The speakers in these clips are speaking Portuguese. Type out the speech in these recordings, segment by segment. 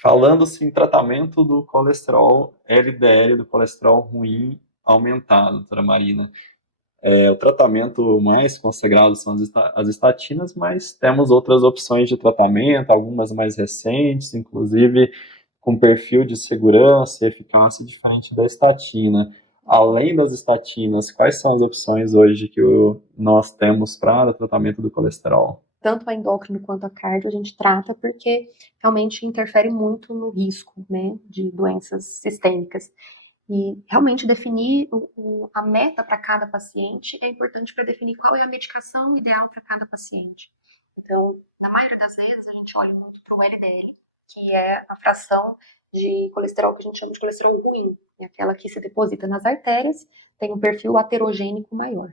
Falando-se em tratamento do colesterol LDL, do colesterol ruim aumentado, doutora Marina. O tratamento mais consagrado são as estatinas, mas temos outras opções de tratamento, algumas mais recentes, inclusive com perfil de segurança e eficácia diferente da estatina. Além das estatinas, quais são as opções hoje que nós temos para o tratamento do colesterol? Tanto a endócrino quanto a cardio a gente trata porque realmente interfere muito no risco, né, de doenças sistêmicas. E realmente definir a meta para cada paciente é importante para definir qual é a medicação ideal para cada paciente. Então, na maioria das vezes, a gente olha muito para o LDL, que é a fração de colesterol que a gente chama de colesterol ruim, é aquela que se deposita nas artérias, tem um perfil aterogênico maior.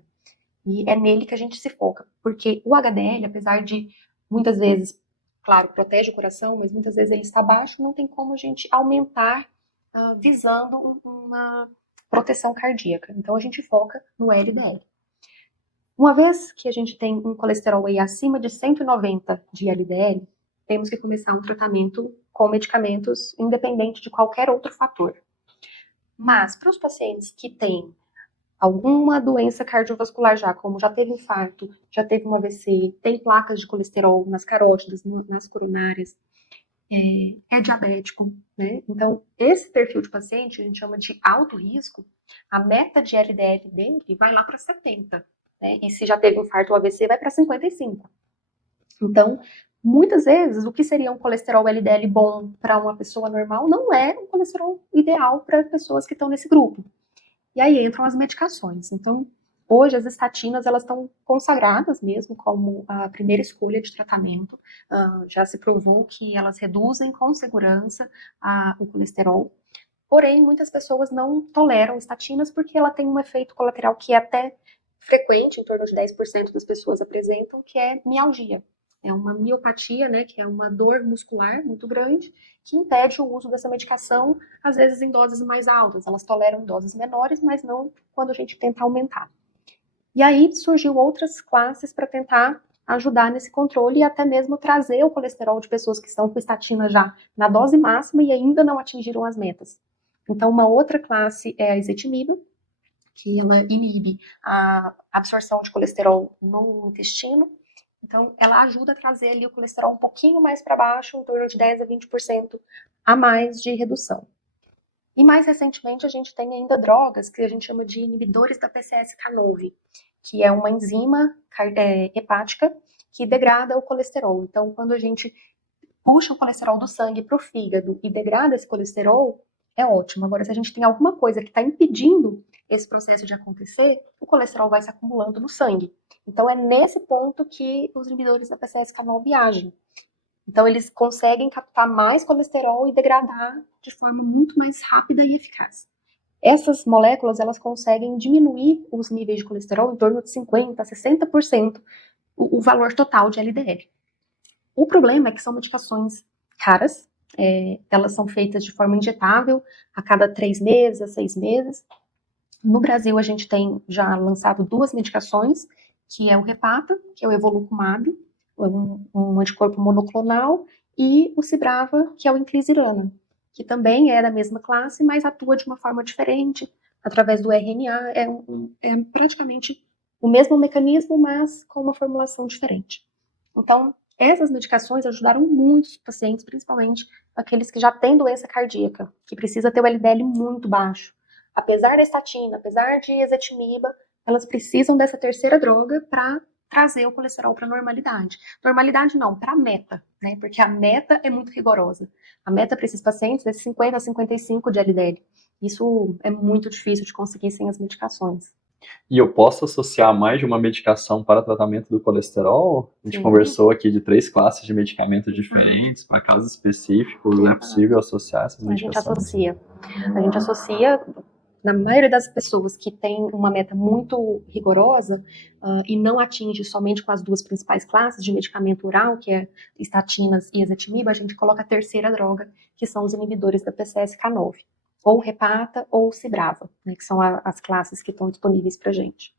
E é nele que a gente se foca, porque o HDL, apesar de muitas vezes, claro, protege o coração, mas muitas vezes ele está baixo, não tem como a gente aumentar visando uma proteção cardíaca. Então a gente foca no LDL. Uma vez que a gente tem um colesterol aí acima de 190 de LDL, temos que começar um tratamento com medicamentos independente de qualquer outro fator. Mas para os pacientes que têm alguma doença cardiovascular já, como já teve infarto, já teve um AVC, tem placas de colesterol nas carótidas, nas coronárias, é diabético, né? Então, esse perfil de paciente, a gente chama de alto risco, a meta de LDL dele vai lá para 70, né? E se já teve infarto ou AVC, vai para 55. Então, muitas vezes, o que seria um colesterol LDL bom para uma pessoa normal não é um colesterol ideal para pessoas que estão nesse grupo. E aí entram as medicações. Então, hoje as estatinas elas estão consagradas mesmo como a primeira escolha de tratamento. Já se provou que elas reduzem com segurança o colesterol. Porém, muitas pessoas não toleram estatinas porque ela tem um efeito colateral que é até frequente, em torno de 10% das pessoas apresentam, que é mialgia. É uma miopatia, né, que é uma dor muscular muito grande, que impede o uso dessa medicação, às vezes em doses mais altas. Elas toleram em doses menores, mas não quando a gente tenta aumentar. E aí surgiu outras classes para tentar ajudar nesse controle e até mesmo trazer o colesterol de pessoas que estão com estatina já na dose máxima e ainda não atingiram as metas. Então, uma outra classe é a ezetimiba, que ela inibe a absorção de colesterol no intestino. Então, ela ajuda a trazer ali o colesterol um pouquinho mais para baixo, em torno de 10 a 20% a mais de redução. E mais recentemente, a gente tem ainda drogas que a gente chama de inibidores da PCSK9, que é uma enzima hepática que degrada o colesterol. Então, quando a gente puxa o colesterol do sangue para o fígado e degrada esse colesterol, é ótimo. Agora, se a gente tem alguma coisa que está impedindo esse processo de acontecer, o colesterol vai se acumulando no sangue. Então, é nesse ponto que os inibidores da PCSK9 agem. Então, eles conseguem captar mais colesterol e degradar de forma muito mais rápida e eficaz. Essas moléculas, elas conseguem diminuir os níveis de colesterol em torno de 50% a 60% o valor total de LDL. O problema é que são medicações caras, elas são feitas de forma injetável a cada 3 meses, a 6 meses. No Brasil, a gente tem já lançado 2 medicações, que é o Repata, que é o Evolucumab, um anticorpo monoclonal, e o Cibrava, que é o Inclisiran, que também é da mesma classe, mas atua de uma forma diferente, através do RNA, é praticamente o mesmo mecanismo, mas com uma formulação diferente. Então, essas medicações ajudaram muitos pacientes, principalmente aqueles que já têm doença cardíaca, que precisa ter o LDL muito baixo. Apesar da estatina, apesar de ezetimiba, elas precisam dessa terceira droga para trazer o colesterol para normalidade. Normalidade não, para a meta, né? Porque a meta é muito rigorosa. A meta para esses pacientes é 50 a 55 de LDL. Isso é muito difícil de conseguir sem as medicações. E eu posso associar mais de uma medicação para tratamento do colesterol? A gente conversou aqui de 3 classes de medicamentos diferentes, para casos específicos, é possível associar essas medicações? A gente associa, na maioria das pessoas que tem uma meta muito rigorosa e não atinge somente com as 2 principais classes de medicamento oral, que é estatinas e ezetimiba, a gente coloca a terceira droga, que são os inibidores da PCSK9, ou Repata ou Cibrava, né, que são as classes que estão disponíveis para gente.